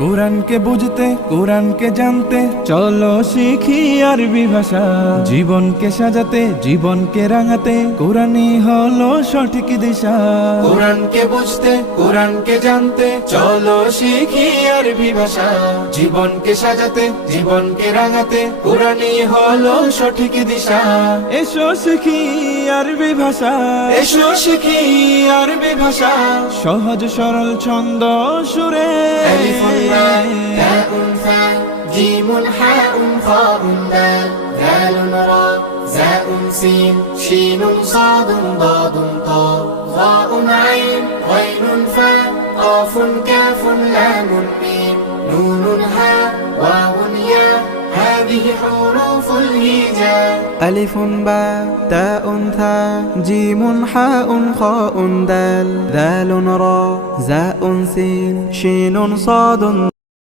কোরআনকে বুঝতে কোরআনকে জানতে চলো শিখি আরবি ভাষা। জীবনকে সাজাতে জীবনকে রাঙাতে কোরআনই হলো সঠিক দিশা। কোরআনকে বুঝতে কোরআনকে জানতে চলো শিখি আরবি ভাষা। জীবনকে সাজাতে জীবনকে রাঙাতে কোরআনই হলো সঠিক দিশা। এসো শিখি আরবি ভাষা, এসো শিখি আরবি ভাষা। সহজ সরল ছন্দ সুরে تاء ثاء جيم حاء خاء دال ذال راء زاء سين شين صاد ضاد طاء ظاء عين غين فاء قاف كاف لام ميم نون هاء واو ياء هذه حروف الهجاء ألف باء تاء ثاء جيم حاء خاء دال ذال راء زاء سين شين صاد